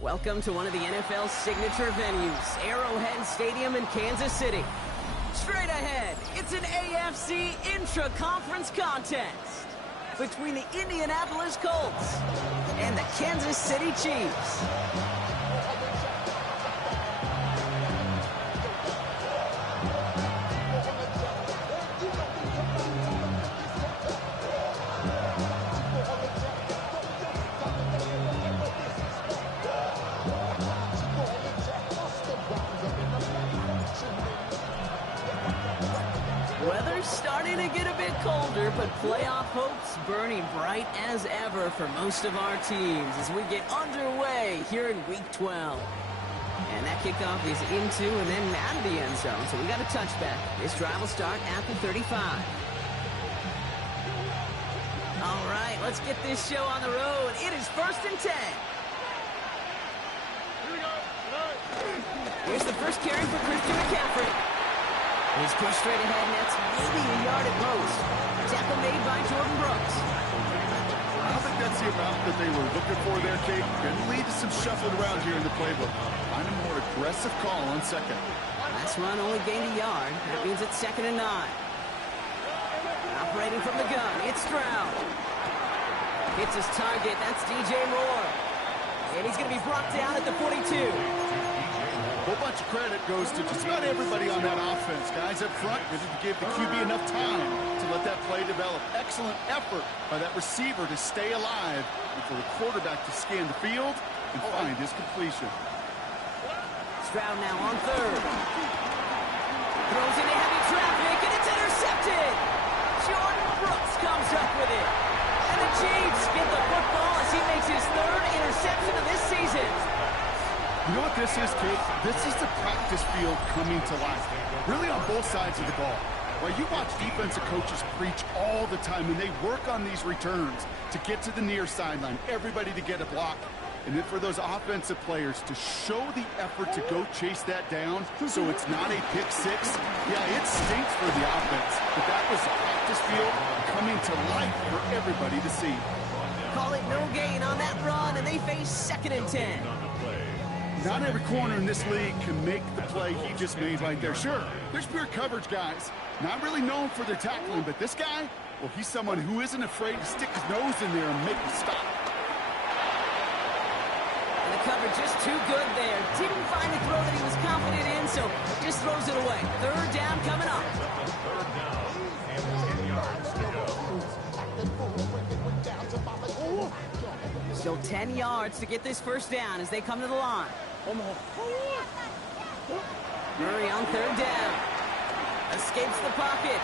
Welcome to one of the NFL's signature venues, Arrowhead Stadium in Kansas City. Straight ahead, it's an AFC intra-conference contest between the Indianapolis Colts and the Kansas City Chiefs. Weather's starting to get a bit colder, but playoff hopes burning bright as ever for most of our teams as we get underway here in Week 12. And that kickoff is into and then out of the end zone, so we got a touchback. This drive will start at the 35. All right, let's get this show on the road. It is 1st and 10. Here's the first carry for Christian McCaffrey. He's pushed straight ahead, and that's maybe a yard at most. Tackle made by Jordan Brooks. I don't think that's the amount that they were looking for there, Kate. Going to lead to some shuffling around here in the playbook. Find a more aggressive call on second. Last run only gained a yard. That means it's 2nd and 9. Operating from the gun, it's Stroud. Hits his target, that's DJ Moore. And he's going to be brought down at the 42. A whole bunch of credit goes to just about everybody on that offense. Guys up front, because you gave the QB enough time to let that play develop. Excellent effort by that receiver to stay alive and for the quarterback to scan the field and find his completion. Stroud now on 3rd. Throws into heavy traffic, and it's intercepted. Jordan Brooks comes up with it. And the Chiefs get the football as he makes his 3rd interception of this season. You know what this is, Kate? This is the practice field coming to life. Really on both sides of the ball. Well, you watch defensive coaches preach all the time, and they work on these returns to get to the near sideline, everybody to get a block. And then for those offensive players to show the effort to go chase that down so it's not a pick six. Yeah, it stinks for the offense, but that was the practice field coming to life for everybody to see. Call it no gain on that run, and they face 2nd and 10. Not every corner in this league can make the play he just made right there. Sure, there's pure coverage guys. Not really known for their tackling, but this guy, well, he's someone who isn't afraid to stick his nose in there and make a stop. And the coverage just too good there. Didn't find the throw that he was confident in, so just throws it away. 3rd down coming up. Still 10 yards to get this 1st down as they come to the line. Murray on 3rd down. Escapes the pocket.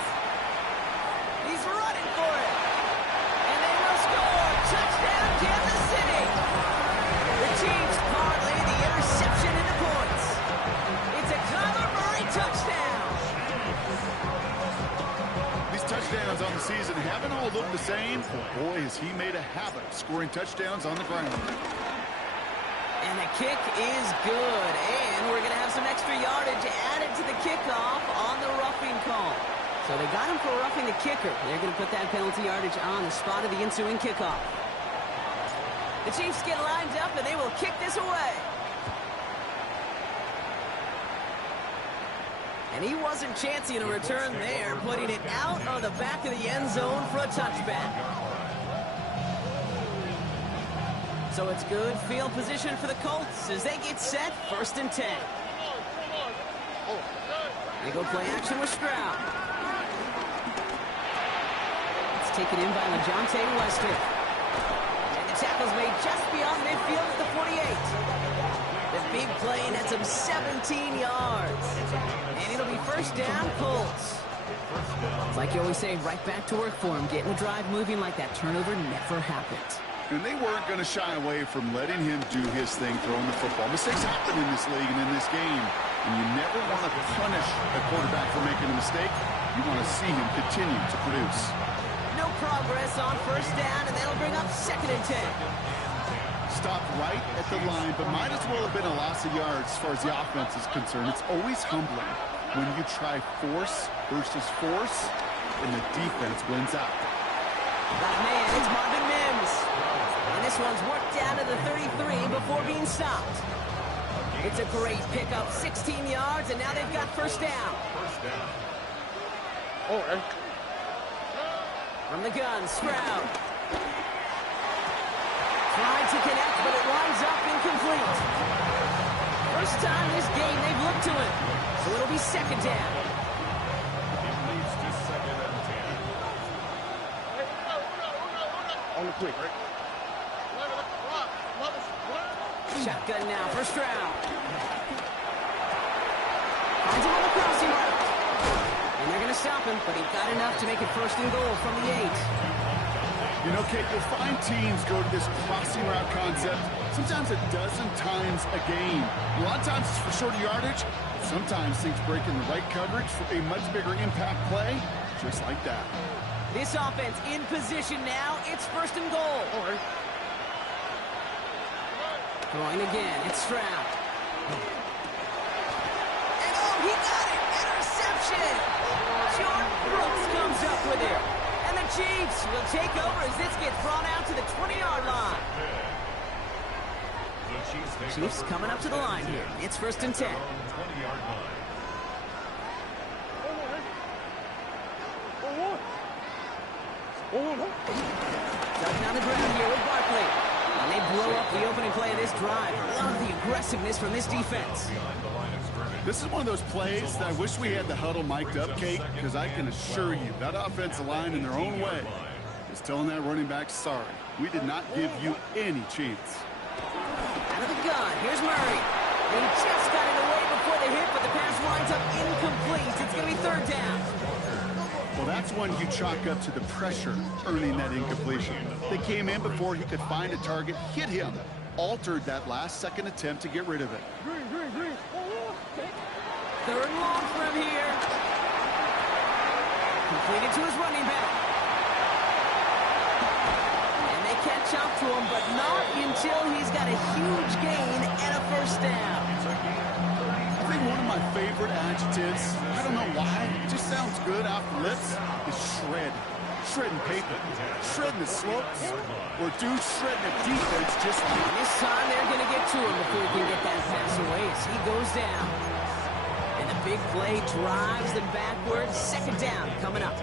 He's running for it. And they will score. Touchdown, Kansas City. The Chiefs parlay the interception into points. It's a Kyler Murray touchdown. These touchdowns on the season haven't all looked the same. Boy, has he made a habit of scoring touchdowns on the ground. And the kick is good. And we're going to have some extra yardage added to the kickoff on the roughing call. So they got him for roughing the kicker. They're going to put that penalty yardage on the spot of the ensuing kickoff. The Chiefs get lined up, and they will kick this away. And he wasn't chancing a return there, putting it out of the back of the end zone for a touchback. So it's good field position for the Colts as they get set 1st and 10. They go play action with Stroud. It's taken in by LeJohntay Wester. And the tackle's made just beyond midfield at the 48. The big play nets him 17 yards. And it'll be 1st down, Colts. It's like you always say, right back to work for him. Getting the drive moving like that turnover never happened. And they weren't going to shy away from letting him do his thing, throwing the football. Mistakes happen in this league and in this game. And you never want to punish a quarterback for making a mistake. You want to see him continue to produce. No progress on 1st down, and that'll bring up 2nd and 10. Stopped right at the line, but might as well have been a loss of yards as far as the offense is concerned. It's always humbling when you try force versus force, and the defense wins out. Got a man, it's Marvin Mims. And this one's worked down to the 33 before being stopped. It's a great pickup, 16 yards, and now they've got first down. From the gun, Stroud. Trying to connect, but it winds up incomplete. First time this game they've looked to him, so it'll be second down. It leads to 2nd and 10. On the quick. Shotgun now for Stroud. Finds him on the crossing route. And they're going to stop him, but he got enough to make it first and goal from the 8. You know, Kate, you'll find teams go to this crossing route concept sometimes a dozen times a game. A lot of times it's for shorter yardage. Sometimes things break in the right coverage for a much bigger impact play, just like that. This offense in position now. It's first and goal. Throwing again. It's Stroud. And oh, he got it! Interception! Jordan Brooks comes up with it. And the Chiefs will take over as this gets brought out to the 20-yard line. Chiefs coming up to the line here. It's first and 10. 20-yard line. Ducking on the ground here with Barkley. And they blow up the opening play of this drive. Love the aggressiveness from this defense. This is one of those plays that I wish we had the huddle mic'd up, Kate, because I can assure you that offensive line in their own way is telling that running back, sorry, we did not give you any chance. Out of the gun, here's Murray. He just got it away before the hit, but the pass winds up incomplete. It's going to be third down. Well, that's when you chalk up to the pressure earning that incompletion. They came in before he could find a target, hit him, altered that last-second attempt to get rid of it. Third and long for him here. Completed to his running back. And they catch up to him, but not until he's got a huge gain and a first down. I think one of my favorite adjectives, I don't know why, it just sounds good off the lips, is shred. Shredding paper, shredding the slopes, or dude shredding a defense just like And this time they're going to get to him before he can get that pass away as he goes down. And the big play drives them backwards. Second down coming up.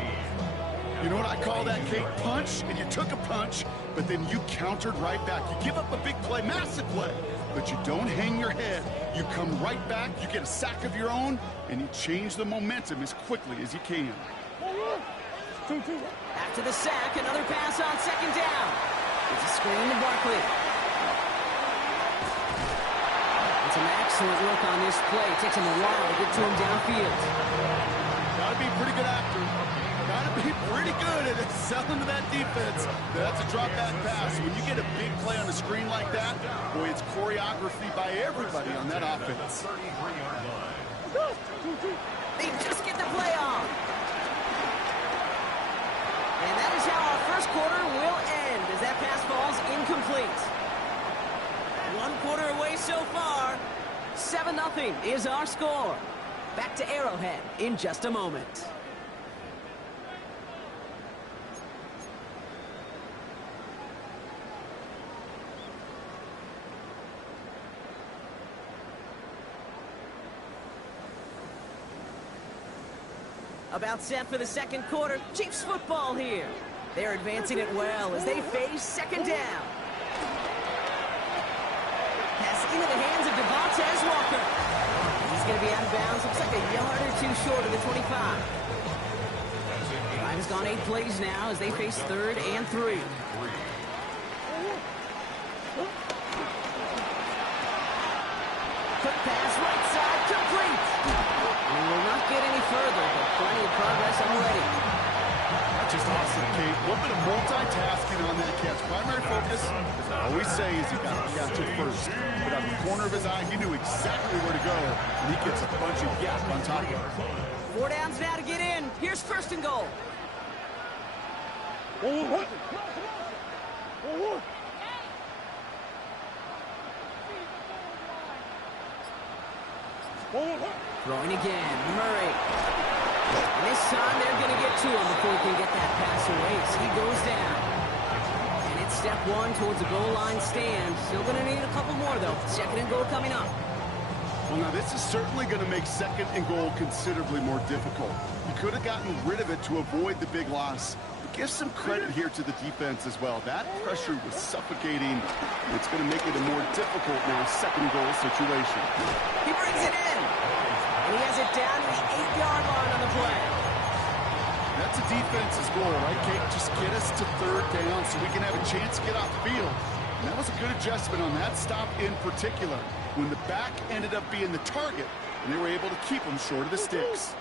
You know what I call that, Kate? Punch, and you took a punch, but then you countered right back. You give up a big play, massive play, but you don't hang your head. You come right back, you get a sack of your own, and you change the momentum as quickly as you can. After the sack, another pass on second down. It's a screen to Barkley. It's an excellent look on this play. Takes him a while to get to him downfield. Gotta be pretty good actor. Gotta be pretty good at selling to that defense. That's a drop back pass. When you get a big play on the screen like that, boy, it's choreography by everybody on that offense. 33-yard line. They just get the play on. And that is how our first quarter will end as that pass falls incomplete. 1 quarter away so far. 7-0 is our score. Back to Arrowhead in just a moment. About set for the second quarter. Chiefs football here. They're advancing it well as they face second down. Pass into the hands of Devontae Walker. He's going to be out of bounds. Looks like a yard or two short of the 25. Drive has gone 8 plays now as they face third and 3. Quick pass, right side, complete. And will not get any further, but plenty of progress already. That's just awesome, Kate. A little bit of multitasking on that catch. Primary focus, as I always say, is he got to catch it first. But out of the corner of his eye, he knew exactly where to go, and he gets a bunch of gap on top of it. 4 downs now to get in. Here's first and goal. Throwing again, Murray. And this time they're going to get to him before he can get that pass away. So he goes down. It's step one towards a goal line stand. Still going to need a couple more, though. Second and goal coming up. Well, now this is certainly going to make second and goal considerably more difficult. You could have gotten rid of it to avoid the big loss. But give some credit here to the defense as well. That pressure was suffocating. It's going to make it a more difficult now second goal situation. He brings it in. And he has it down to the 8-yard line on the play. That's a defense's goal, right, Kate? Just get us to third down so we can have a chance to get off the field. And that was a good adjustment on that stop in particular, when the back ended up being the target, and they were able to keep him short of the sticks.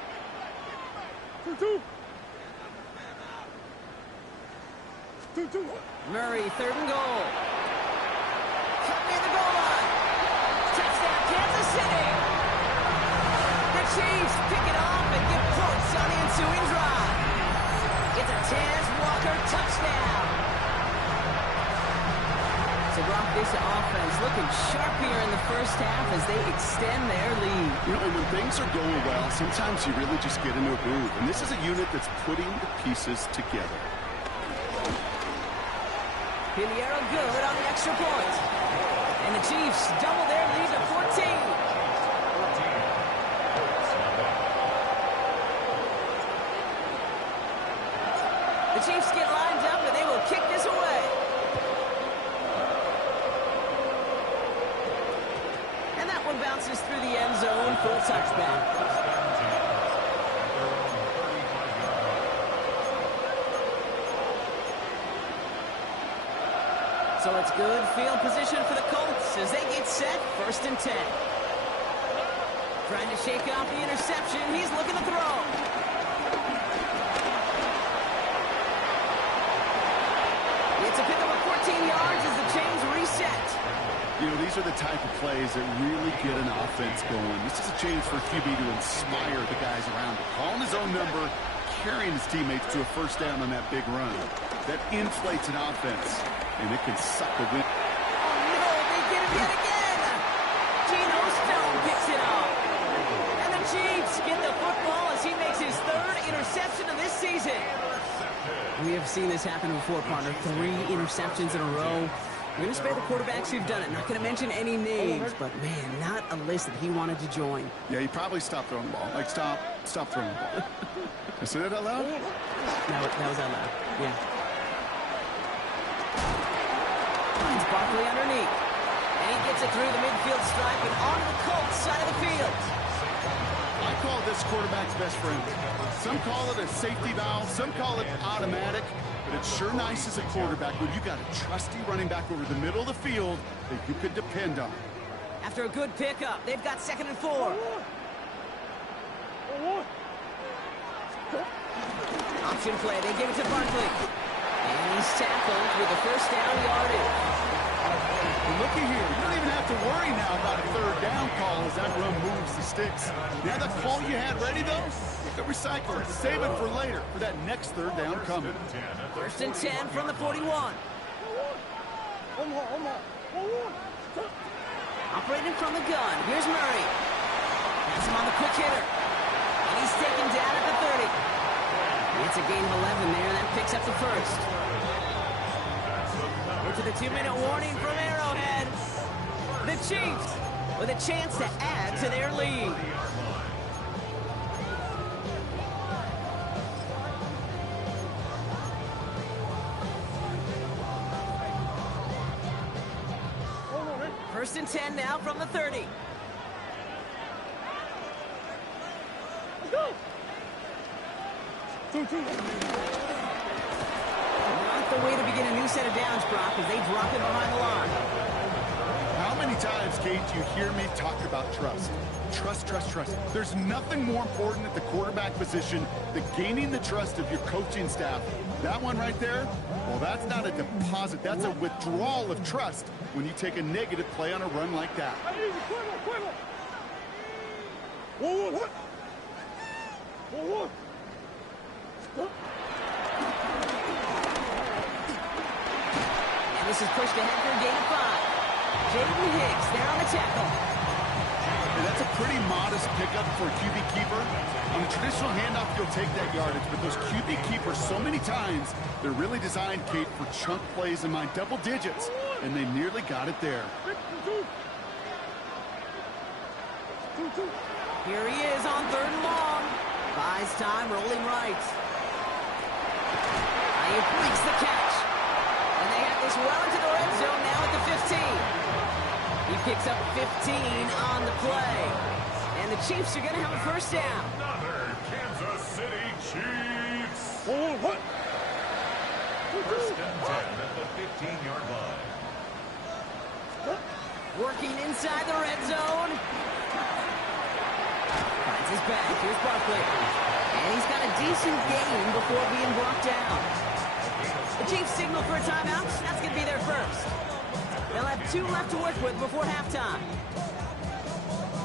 Murray, third and goal. Cut near the goal line. Touchdown, Kansas City. The Chiefs pick it off and get points on the ensuing drive. It's a Taz Walker touchdown. So Brock, this offense looking sharp here in the first half as they extend their lead. You know, and when things are going well, sometimes you really just get into a groove. And this is a unit that's putting the pieces together. Pinheiro good on the extra point. And the Chiefs double their lead to 14. The Chiefs get lined up and they will kick this away. And that one bounces through the end zone for a touchback. So it's good field position for the Colts as they get set, 1st and 10. Trying to shake off the interception. He's looking to throw. It's a pickup of 14 yards as the chains reset. You know, these are the type of plays that really get an offense going. This is a chance for QB to inspire the guys around him. Calling his own number, carrying his teammates to a first down on that big run. That inflates an offense, and it can suck a win. Oh, no, they get it yet again. Geno Stone picks it off. And the Chiefs get the football as he makes his 3rd interception of this season. We have seen this happen before, partner. 3 interceptions in a row. We're going to spare the quarterbacks who've done it. Not going to mention any names, but, man, not a list that he wanted to join. Yeah, he probably stopped throwing the ball. Like, stop throwing the ball. Did I say that out loud? That was out loud, yeah. Finds Barkley underneath. And he gets it through the midfield stripe and onto the Colts side of the field. I call this quarterback's best friend. Some call it a safety valve, some call it automatic, but it's sure nice as a quarterback when you got a trusty running back over the middle of the field that you could depend on. After a good pickup, they've got 2nd and 4. Option play, they give it to Barkley. And he's tackled with the first down yardage. Looky here, you don't even have to worry now about a 3rd down call as that run moves the sticks. Now that call you had ready, though, you can recycle it. Save it for later for that next 3rd down coming. 1st and 10 from the 41. Operating from the gun, here's Murray. That's him on the quick hitter. And he's taken down at the 30. It's a gain of 11 there, and that picks up the 1st. Into the 2-minute warning from Arrowhead. The Chiefs with a chance to add to their lead. First and 10 now from the 30. Let's go. Not the way to begin a new set of downs, Brock, as they drop it behind the line. How many times, Kate, do you hear me talk about trust? Trust, trust, trust. There's nothing more important at the quarterback position than gaining the trust of your coaching staff. That one right there, well, that's not a deposit. That's a withdrawal of trust when you take a negative play on a run like that. And this is pushed ahead for a gain of 5. Jaden Hicks there on the tackle. And that's a pretty modest pickup for a QB keeper. On a traditional handoff, you'll take that yardage, but those QB keepers, so many times, they're really designed, Kate, for chunk plays in my double digits, and they nearly got it there. Here he is on 3rd and long. Buys time, rolling right. He breaks the catch. And they have this well into the red zone now at the 15. He picks up 15 on the play. And the Chiefs are going to have a first down. Another Kansas City Chiefs. What? First and 10 at the 15-yard line. Working inside the red zone. Finds his back. Here's Barkley. And he's got a decent gain before being brought down. The Chiefs signal for a timeout. That's going to be their first. They'll have 2 left to work with before halftime.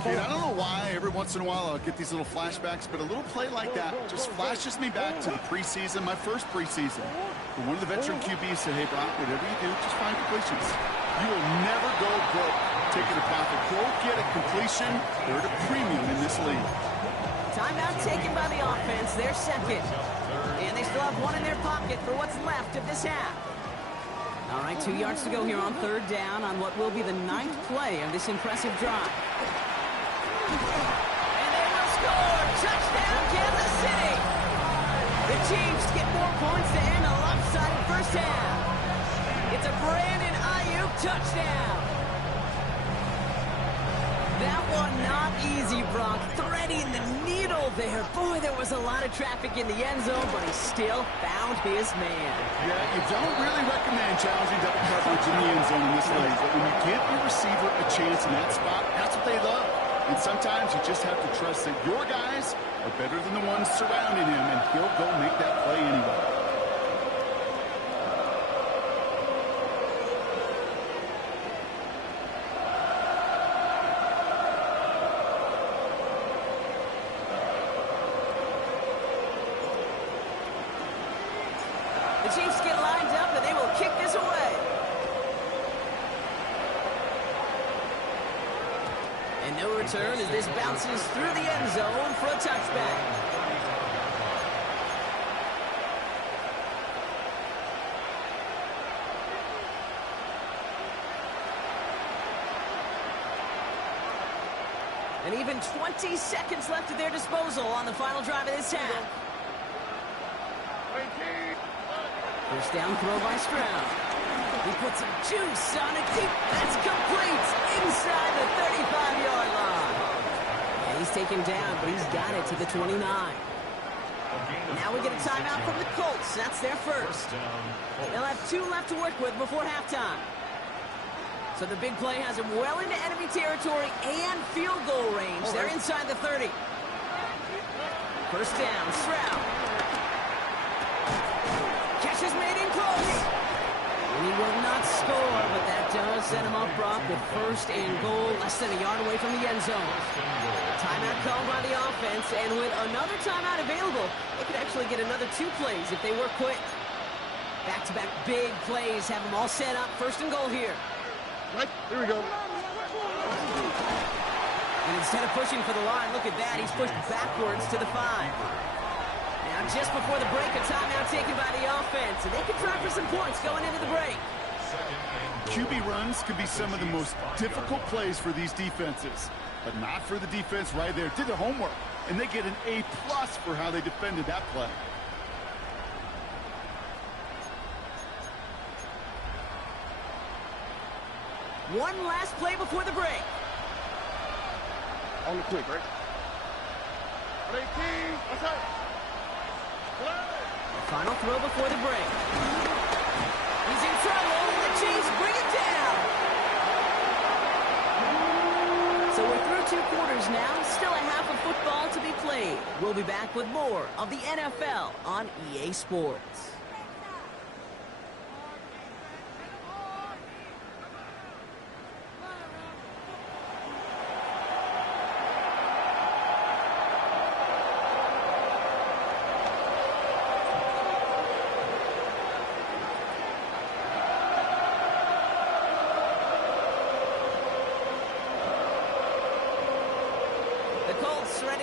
Kate, I don't know why every once in a while I'll get these little flashbacks, but a little play like that just flashes me back to the preseason, my first preseason. But one of the veteran QBs said, hey, Brock, whatever you do, just find completions. You will never go broke taking a profit. Go get a completion. They're at a premium in this league. Timeout taken by the offense, their second. And they still have 1 in their pocket for what's left of this half. All right, 2 yards to go here on 3rd down on what will be the 9th play of this impressive drive. And they will score! Touchdown, Kansas City! The Chiefs get more points to end a lopsided first half. It's a Brandon Ayuk touchdown. That one not easy, Brock. Threading the needle there. Boy, there was a lot of traffic in the end zone, but he still found his man. Yeah, you don't really recommend challenging double coverage in the end zone in this league, but when you give your receiver a chance in that spot, that's what they love. And sometimes you just have to trust that your guys are better than the ones surrounding him, and he'll go make that play anyway. The Chiefs get lined up, and they will kick this away. And no return as this bounces through the end zone for a touchback. And even 20 seconds left at their disposal on the final drive of this half. First down throw by Stroud. He puts some juice on it deep. That's complete inside the 35-yard line. Yeah, he's taken down, but he's got it to the 29. Now we get a timeout from the Colts. That's their first. They'll have 2 left to work with before halftime. So the big play has him well into enemy territory and field goal range. They're inside the 30. First down, Stroud. Catch is made in close. And he will not score, but that does set him up, Brock, with first and goal, less than a yard away from the end zone. Timeout called by the offense, and with another timeout available, they could actually get another 2 plays if they work quick. Back-to-back big plays have them all set up. First and goal here. Right, here we go. And instead of pushing for the line, look at that. He's pushed backwards to the 5. Now, just before the break, a timeout taken by the offense. And they can try for some points going into the break. QB runs could be some of the most difficult plays for these defenses, but not for the defense right there. Did their homework, and they get an A+ for how they defended that play. One last play before the break. On the quick, right? Final throw before the break. He's in trouble, and the Chiefs bring it down. So we're through 2 quarters now. Still a half of football to be played. We'll be back with more of the NFL on EA Sports.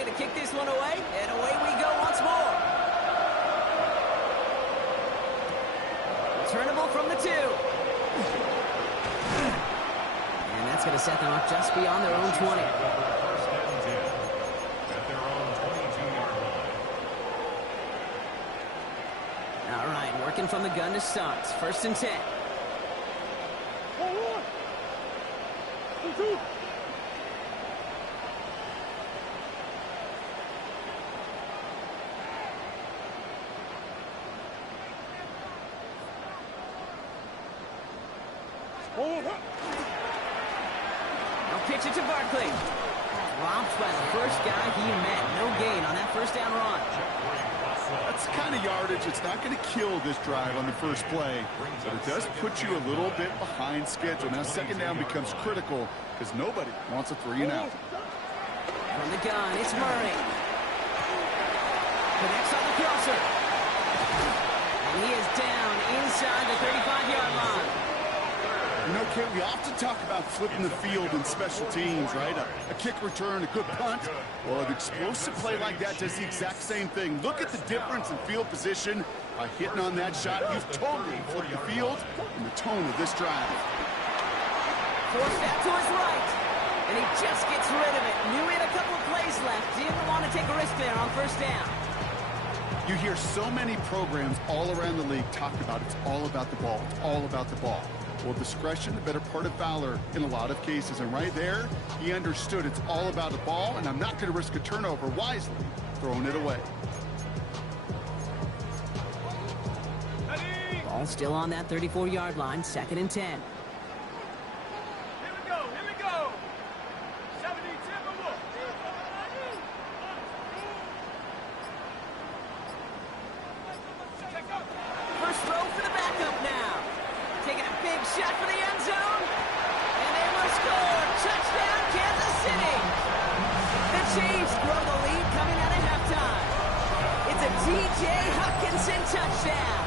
ready to kick this one away, and away we go once more. Returnable from the 2. And that's going to set them up just beyond their own 20. First and 10 at their own 22-yard line. All right, working from the gun to start. First and 10. I'll pitch it to Barkley. Robbed by the first guy he met. No gain on that first down run. That's the kind of yardage it's not going to kill this drive on the first play, but it does put you a little bit behind schedule. Now second down becomes critical because nobody wants a 3 and out. From the gun, it's Murray. Connects on the crosser. And he is down inside the 35-yard line. You know, Kate, we often talk about flipping the field in special teams, right? A kick return, a good punt. Well, an explosive play like that does the exact same thing. Look at the difference in field position by hitting on that shot. You've totally flipped the field and the tone of this drive. Forced out to his right. And he just gets rid of it. Knew he had a couple of plays left. Didn't want to take a risk there on first down. You hear so many programs all around the league talk about it's all about the ball. It's all about the ball. Well, discretion, the better part of valor in a lot of cases. And right there, he understood it's all about the ball, and I'm not going to risk a turnover wisely, throwing it away. Ball still on that 34-yard line, second and 10. Here we go, here we go. 70 Timberwolves. First throw for the backup now. Taking a big shot for the end zone. And they will score. Touchdown, Kansas City. The Chiefs grow the lead coming out of halftime. It's a T.J. Hockenson touchdown.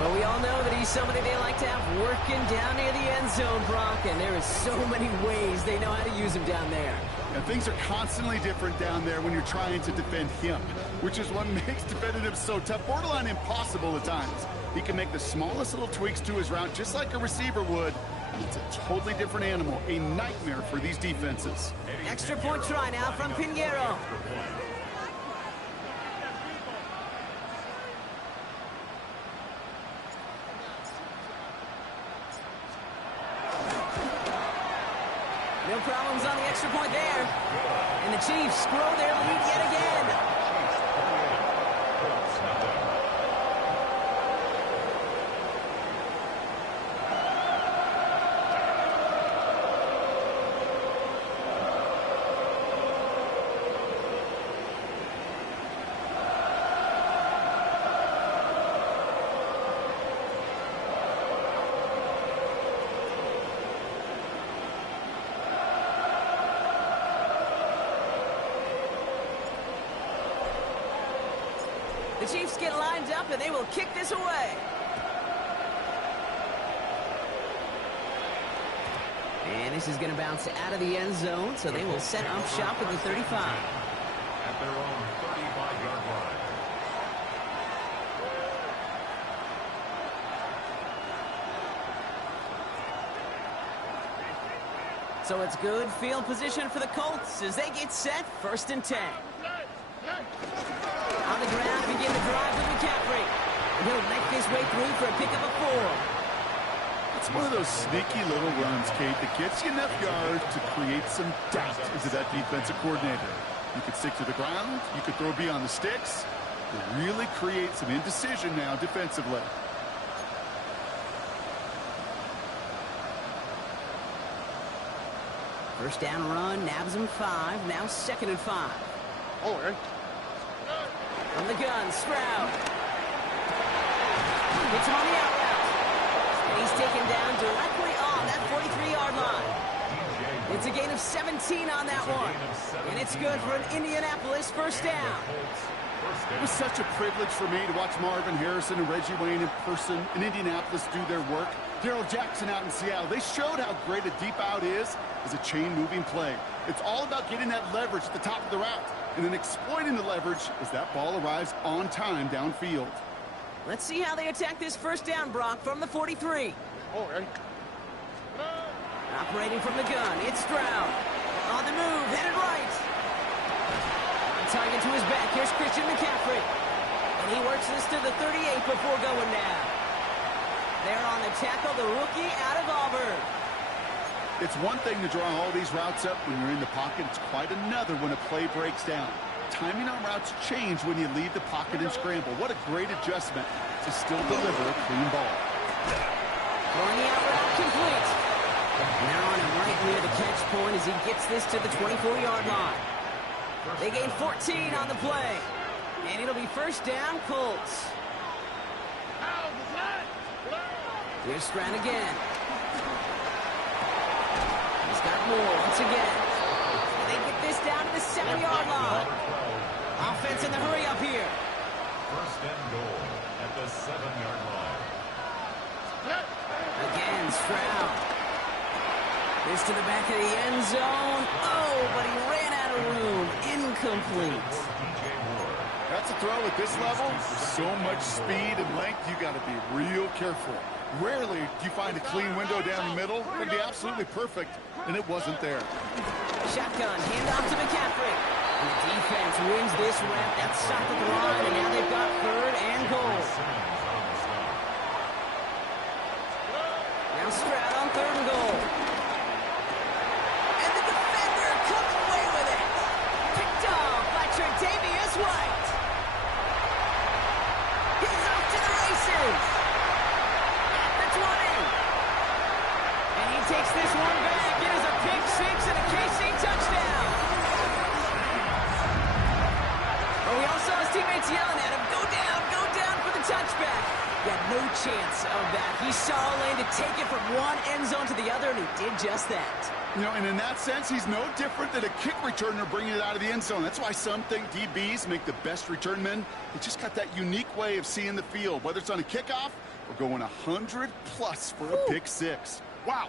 Well, we all know that he's somebody they like to have working down near the end zone, Brock, and there is so many ways they know how to use him down there. And things are constantly different down there when you're trying to defend him, which is what makes defending him so tough, borderline impossible at times. He can make the smallest little tweaks to his route just like a receiver would, and it's a totally different animal, a nightmare for these defenses. Extra point try now from Pinheiro. No problems on the extra point there. And the Chiefs grow their lead yet again. The Chiefs get lined up, and they will kick this away. And this is going to bounce out of the end zone, so they will set up shop at the 35. At their own 35-yard line. So it's good field position for the Colts as they get set, first and 10. On the ground, begin the drive with McCaffrey. And he'll make his way through for a pickup of 4. It's one of those sneaky little runs, Kate, that gets you enough yards to create some doubt into that defensive coordinator. You could stick to the ground, you could throw beyond the sticks. It really creates some indecision now defensively. First down run, nabs him 5, now second and 5. From the gun, Stroud. It's on the out route. And he's taken down directly on that 43-yard line. It's a gain of 17 on that one. And it's good for an Indianapolis first down. It was such a privilege for me to watch Marvin Harrison and Reggie Wayne in person in Indianapolis do their work. Darryl Jackson out in Seattle, they showed how great a deep out is as a chain-moving play. It's all about getting that leverage at the top of the route and then exploiting the leverage as that ball arrives on time downfield. Let's see how they attack this first down, Brock, from the 43. Operating from the gun, it's Stroud. On the move, headed right. On target to his back, here's Christian McCaffrey. And he works this to the 38 before going down. There on the tackle, the rookie out of Auburn. It's one thing to draw all these routes up when you're in the pocket. It's quite another when a play breaks down. Timing on routes change when you leave the pocket and scramble. What a great adjustment to still deliver a clean ball. Throwing the out route complete. Now on him right near the catch point as he gets this to the 24-yard line. They gain 14 on the play. And it'll be first down, Colts. Here's Stroud again. He's got more once again. They get this down to the 7-yard line. Offense in the hurry up here. First and goal at the 7-yard line. Again, Stroud. This to the back of the end zone. Oh, but he ran out of room. Incomplete. That's a throw at this level. So much speed and length, you got to be real careful. Rarely do you find a clean window down the middle. It'd be absolutely perfect, and it wasn't there. Shotgun, handoff to McCaffrey. And the defense wins this rep. That's stopped at the line, and now they've got third and goal. Now Stroud on third and goal. And the defender comes away with it. Picked off by Tre'Davious White. He's off to the races. At the 20. And he takes this one back. It is a pick six and a KC touchdown. But we all saw his teammates yelling at him, go down for the touchback. He had no chance of that. He saw a lane to take it from one end zone to the other, and he did just that. You know, and in that sense, he's no different than a kick returner bringing it out of the end zone. That's why some think DBs make the best return men. They just got that unique way of seeing the field, whether it's on a kickoff or going 100+ for a pick six. Wow.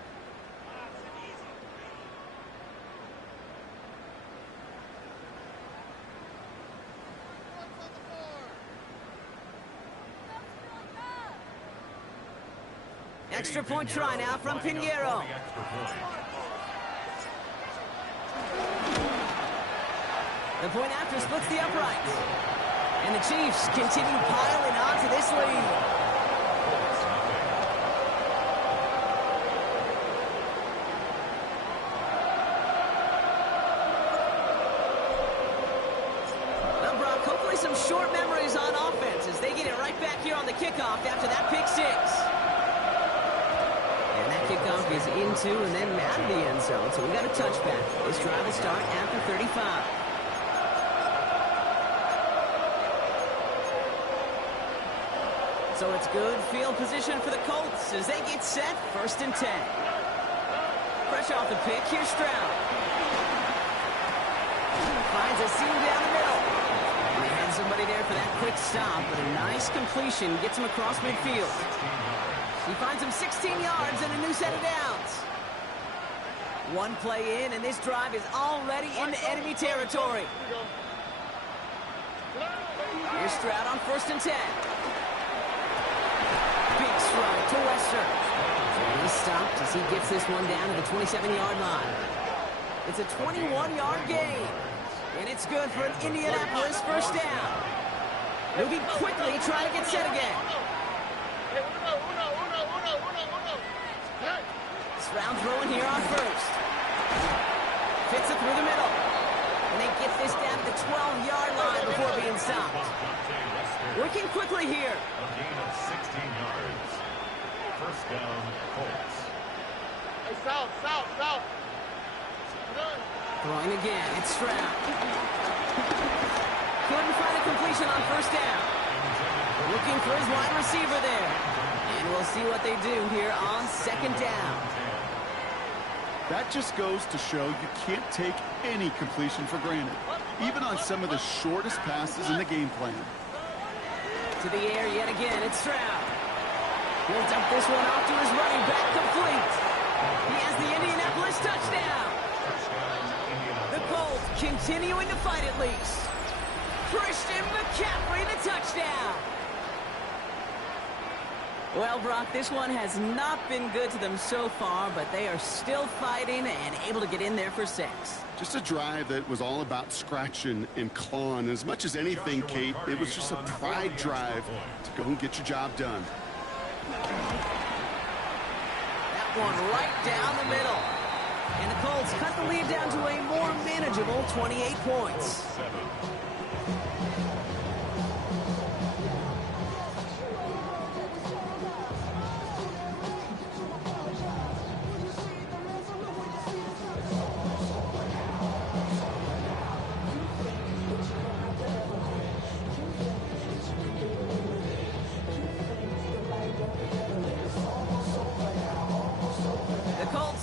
Extra point try now from Pinheiro. The point after splits the uprights. And the Chiefs continue piling on to this lead. Now, Brock, hopefully some short memories on offense as they get it right back here on the kickoff after that pick six. Kickoff is into and then out of the end zone, so we got a touchback. This drive will start at the 35. So it's good field position for the Colts as they get set, 1st and 10. Fresh off the pick, here's Stroud. Finds a seam down the middle. And they had somebody there for that quick stop, but a nice completion gets him across midfield. He finds him 16 yards and a new set of downs. One play in, and this drive is already into enemy territory. Here's Stroud on 1st and 10. Big strike to Wester. And he's stopped as he gets this one down to the 27-yard line. It's a 21-yard gain, and it's good for an Indianapolis first down. Moving quickly, trying to get set again. Stroud throwing here on 1st. Fits it through the middle. And they get this down to the 12-yard line before being stopped. Working quickly here. A gain of 16 yards. First down, Colts. Hey, south. Throwing again, it's Stroud. Couldn't find a completion on 1st down. Looking for his wide receiver there. And we'll see what they do here on 2nd down. That just goes to show you can't take any completion for granted, even on some of the shortest passes in the game plan. To the air yet again, it's Stroud. He'll dump this one off to his running back, complete. He has the Indianapolis touchdown. The Colts continuing to fight at least. Christian McCaffrey, the touchdown. Well, Brock, this one has not been good to them so far, but they are still fighting and able to get in there for 6. Just a drive that was all about scratching and clawing. As much as anything, Kate, it was just a pride drive to go and get your job done. That one right down the middle. And the Colts cut the lead down to a more manageable 28 points.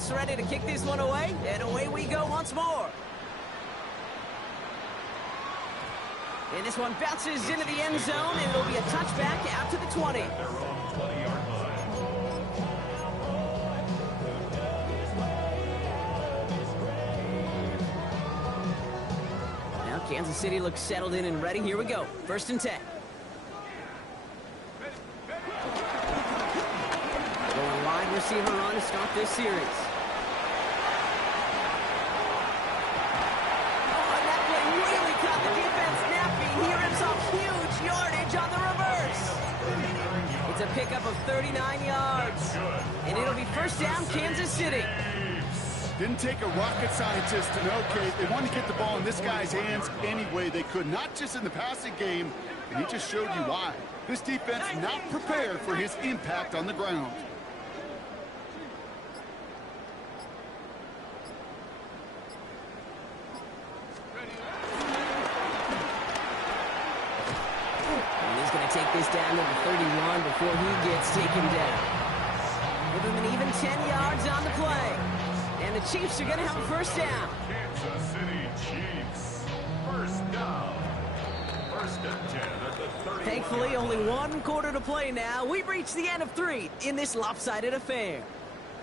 Ready to kick this one away, and away we go once more. And this one bounces into the end zone, and it'll be a touchback out to the 20. Now Kansas City looks settled in and ready. Here we go. 1st and 10. Going wide receiver run to start this series. It's a pickup of 39 yards. And it'll be 1st down, Kansas City. Didn't take a rocket scientist to know, Kate. They wanted to get the ball in this guy's hands any way they could, not just in the passing game, and he just showed you why. This defense not prepared for his impact on the ground. Take this down to the 31 before he gets taken down. Give him an even 10 yards on the play. And the Chiefs are going to have a 1st down. Kansas City Chiefs. 1st down. 1st and 10 at the 31. Thankfully, only 1 quarter to play now. We've reached the end of 3 in this lopsided affair.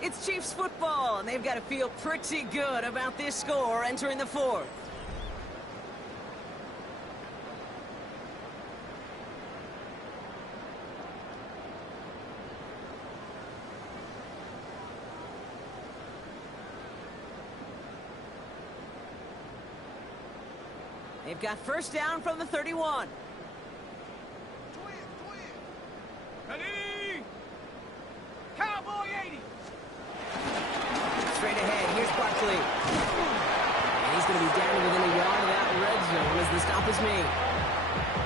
It's Chiefs football, and they've got to feel pretty good about this score entering the 4th. They've got 1st down from the 31. Ready? Cowboy 80. Straight ahead, here's Barkley. And he's going to be down within a yard of that red zone as the stop is made.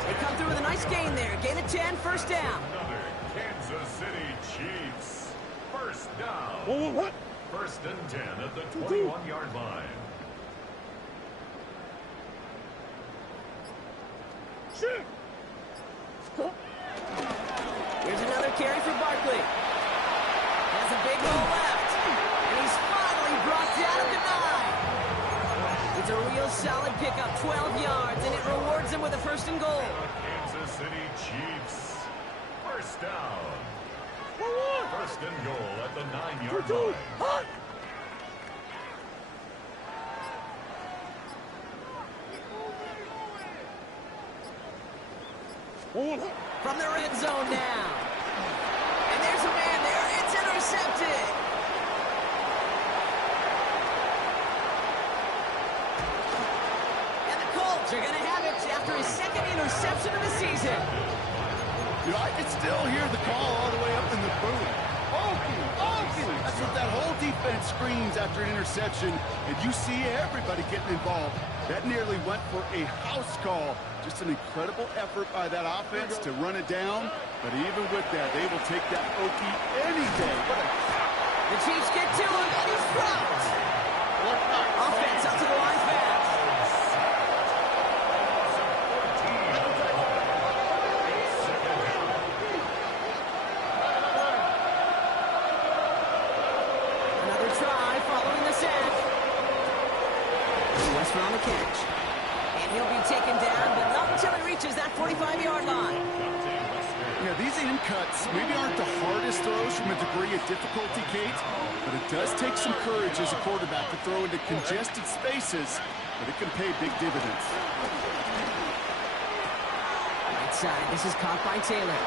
They come through with a nice gain there. Gain of 10, 1st down. Another Kansas City Chiefs. 1st down. 1st and 10 at the 21-yard line. Here's another carry for Barkley. Has a big hole left. And he's finally brought down at the 9. It's a real solid pickup, 12 yards, and it rewards him with a 1st and goal. Kansas City Chiefs. 1st down. 1st and goal at the 9-yard line. From the red zone now. And there's a man there. It's intercepted. And the Colts are going to have it after his 2nd interception of the season. You know, I can still hear the call all the way up in the booth. Okie, okie. That's what that whole defense screams after an interception, and you see everybody getting involved. That nearly went for a house call. Just an incredible effort by that offense to run it down. But even with that, they will take that Okie any day. The Chiefs get to him, and he's dropped. Offense up to the line fast. Another try following the sack. Western on the catch. And he'll be taken down, but not until he reaches that 45-yard line. Yeah, these Third-down cuts maybe aren't the hardest throws from a degree of difficulty, Kate, but it does take some courage as a quarterback to throw into congested spaces, but it can pay big dividends. Right side, this is caught by Taylor.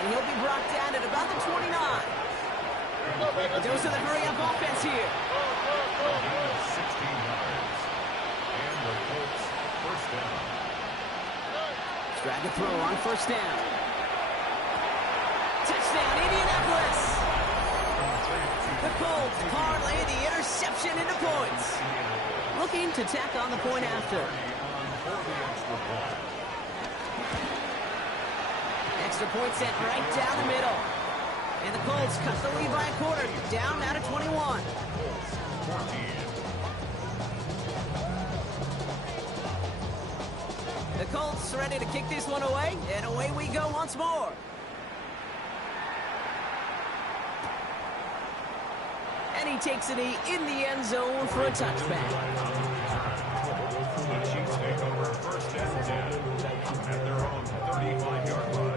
And he'll be brought down at about the 29. Dose of the hurry-up offense here. 16 yards. And the Colts first down. Drag a throw on first down. Touchdown, Indianapolis. The Colts parlay the interception into points. Looking to tack on the point after. Extra point set right down the middle. And the Colts cut the lead by a quarter. Down now to 21. The Colts ready to kick this one away, and away we go once more. And he takes it in the end zone for a touchback. The Chiefs take over first and 10 at their own 35-yard line.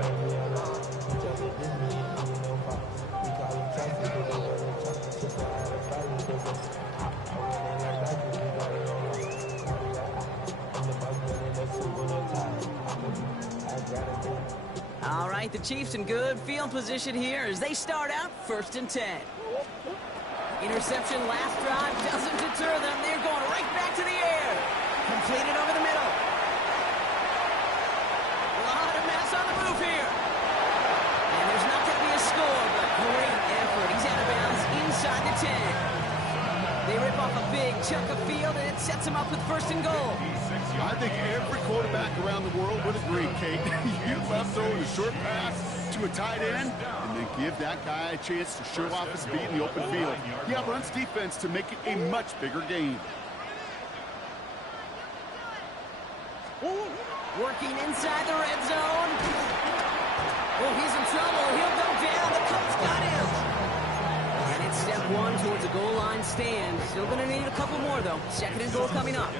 All right, the Chiefs in good field position here as they start out first and 10. Interception last drive doesn't deter them. They're going right back to the air. Completed over the middle. A lot of mass on the move here. And there's not going to be a score, but great effort. He's out of bounds inside the 10. They rip off a big chunk of field, and it sets him up with first and goal. I think every quarterback around the world would agree, Kate. You love throwing a short pass to a tight end, and then give that guy a chance to show off his speed in the open field. He outruns defense to make it a much bigger game. Working inside the red zone. Oh, he's in trouble. He'll go down. The Colts got him. And it's step one towards a goal line stand. Still going to need a couple more, though. Second and goal coming up.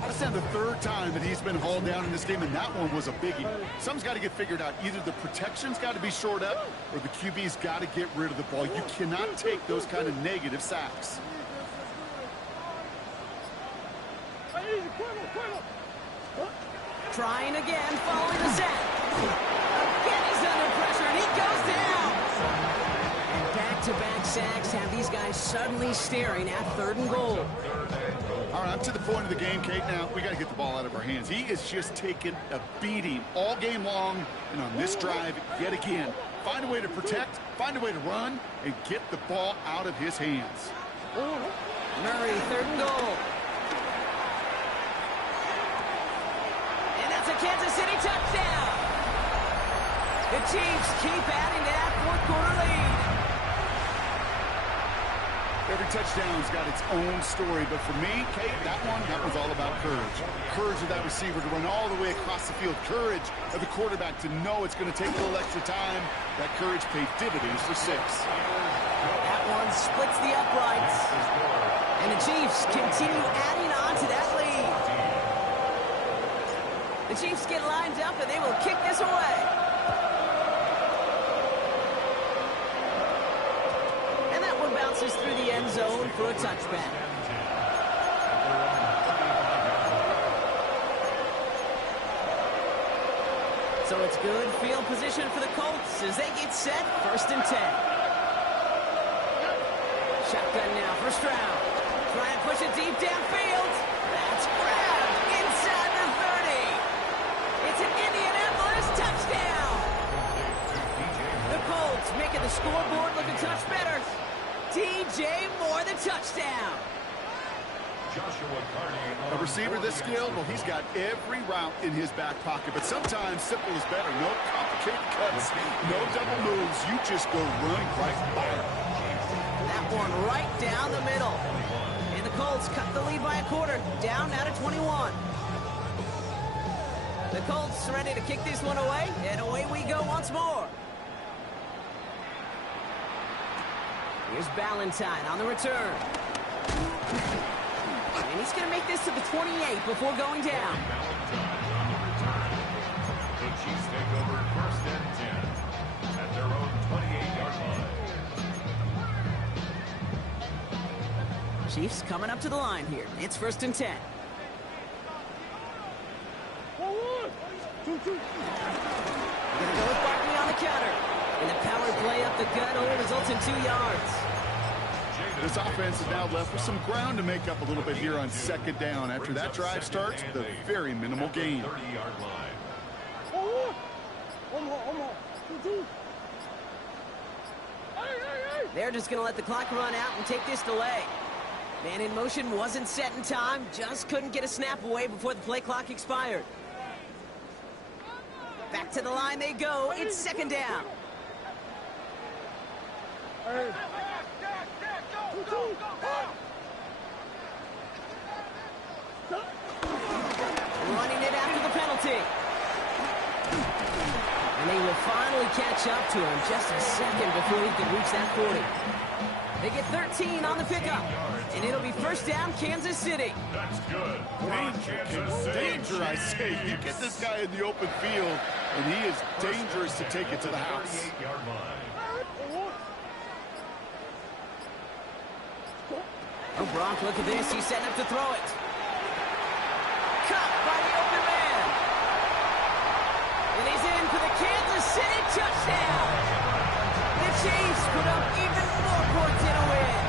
That's now the third time that he's been hauled down in this game, and that one was a biggie. Something's got to get figured out. Either the protection's got to be shored up, or the QB's got to get rid of the ball. You cannot take those kind of negative sacks. Trying again, following the sack. Again, he's under pressure, and he goes down. And back-to-back sacks have these guys suddenly staring at third and goal. All right, up to the point of the game, Kate. Now, we got to get the ball out of our hands. He is just taking a beating all game long, and on this drive, yet again, find a way to protect, find a way to run, and get the ball out of his hands. Murray, third and goal. And that's a Kansas City touchdown. The Chiefs keep adding to that fourth-quarter lead. Every touchdown's got its own story, but for me, Kate, that was all about courage. Courage of that receiver to run all the way across the field. Courage of the quarterback to know it's going to take a little extra time. That courage paid dividends for 6. That one splits the uprights. And the Chiefs continue adding on to that lead. The Chiefs get lined up, and they will kick this away. Bounces through the end zone for a touchback. So it's good field position for the Colts as they get set first and 10. Shotgun now for Stroud. Try and push it deep downfield. That's grabbed inside the 30. It's an Indianapolis touchdown. The Colts making the scoreboard look a touch better. DJ Moore, the touchdown. A receiver this skilled, well, he's got every route in his back pocket, but sometimes simple is better. No complicated cuts, no double moves. You just go running right by him. That one right down the middle. And the Colts cut the lead by a quarter, down now to 21. The Colts ready to kick this one away, and away we go once more. Here's Ballantyne on the return. And he's going to make this to the 28 before going down. The Chiefs take over Chiefs coming up to the line here. It's 1st and 10. We're going to go with Barkley on the counter. And the power play up the gut only results in 2 yards. This offense is now left with some ground to make up a little bit here on 2nd down. After that drive starts, the very minimal gain. 30-yard line. They're just going to let the clock run out and take this delay. Man in motion wasn't set in time, just couldn't get a snap away before the play clock expired. Back to the line they go. It's 2nd down. Running it after the penalty. And they will finally catch up to him just a second before he can reach that 40. They get 13 on the pickup. And it'll be 1st down, Kansas City. That's good. Danger, I say. You get this guy in the open field, and he is dangerous to take it to the house. 38-yard line. Oh, Brock, look at this. He's setting up to throw it. Caught by the open man. And he's in for the Kansas City touchdown. The Chiefs put up even more points in a win.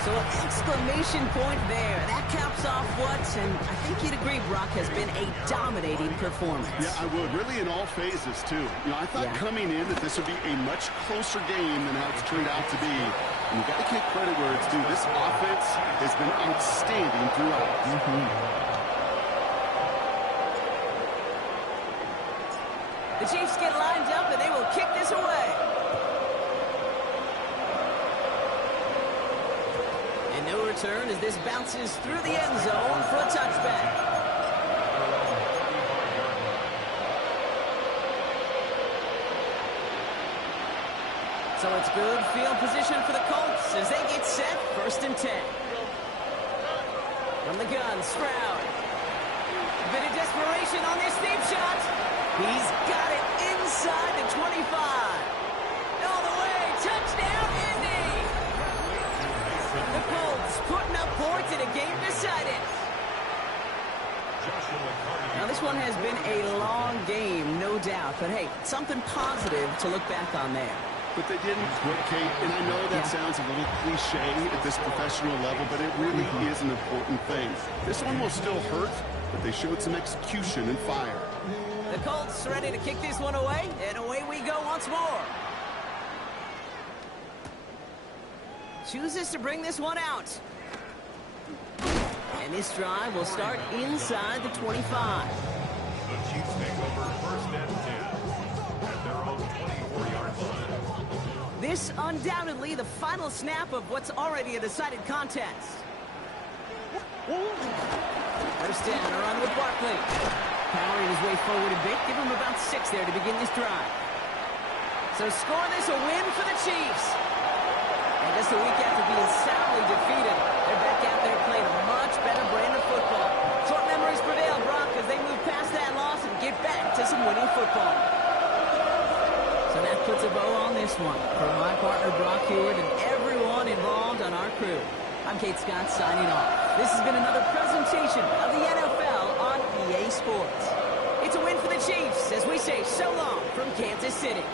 So an exclamation point there. That caps off what, and I think you'd agree, Brock, has been a dominating performance. Yeah, I would. Really in all phases, too. You know, I thought coming in that this would be a much closer game than how it's turned out to be. And you've got to give credit where it's due. This offense has been outstanding throughout. The Chiefs get lined up, and they will kick this away. And no return as this bounces through the end zone for a touchback. So it's good field position for the Colts as they get set, 1st and 10. From the gun, Stroud. A bit of desperation on this deep shot. He's got it inside the 25. All the way, touchdown, Indy. The Colts putting up points in a game decided. Now this one has been a long game, no doubt. But hey, something positive to look back on there. But they didn't quit, Kate, and I know that sounds a little cliche at this professional level, but it really is an important thing. This one will still hurt, but they showed some execution and fire. The Colts ready to kick this one away, and away we go once more. Chooses to bring this one out. And this drive will start inside the 25. The Chiefs take over 1st and 10 at their own 24-yard line. This undoubtedly the final snap of what's already a decided contest. 1st down, a run with Barkley. Powering his way forward a bit, give him about 6 there to begin this drive. So score this a win for the Chiefs. And just a week after being soundly defeated, they're back out there playing a much better brand of football. Short memories prevail, Brock, as they move past that loss and get back to some winning football. So that puts a bow on this one. For my partner, Brock Hewitt, and everyone involved on our crew, I'm Kate Scott signing off. This has been another presentation of the NFL on EA Sports. It's a win for the Chiefs as we say so long from Kansas City.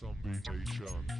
Zombie Nation.